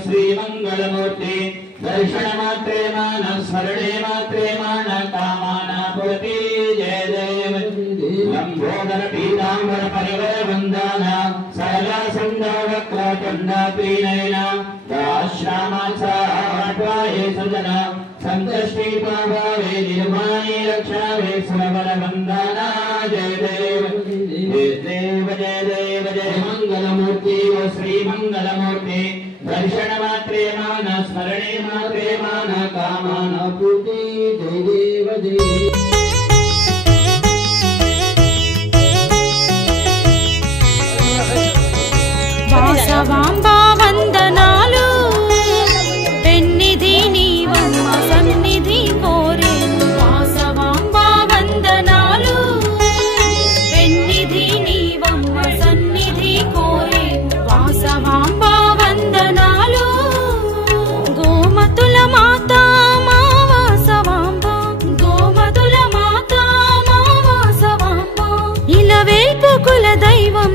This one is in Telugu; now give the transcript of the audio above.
श्री मंगलमूर्ति दर्शन मात्रे मान स्मरणे मात्रे मान कामना पूर्ति जय देव लंबोदर पीतांबर परिवर वंदना सरला सुंदर वक्रतुंड पीनयना दाश्यामाचाट्वाये सजना संतष्टि प्रभावे निर्माणे रक्षावे स्वबल वंदना जय देव जय देव जय देव जय मंगलमूर्ति ओ श्री मंगलमूर्ति दर्शन मात्रे मान स्मरणे मात्रे मान कामना पूर्ति जय देव जय వాసవాంబా వందనాలు పెన్నిధి నీవమ్మ సన్నిధి కోరే వాసవాంబా వందనాలు పెన్నిధి నీవమ్మ సన్నిధి కోరే వాసవాంబా వందనాలు గోమతుల మాత మా వాసవాంబ గోమతుల మాత మా వాసవాంబ ఇలవేల్పు కుల దైవం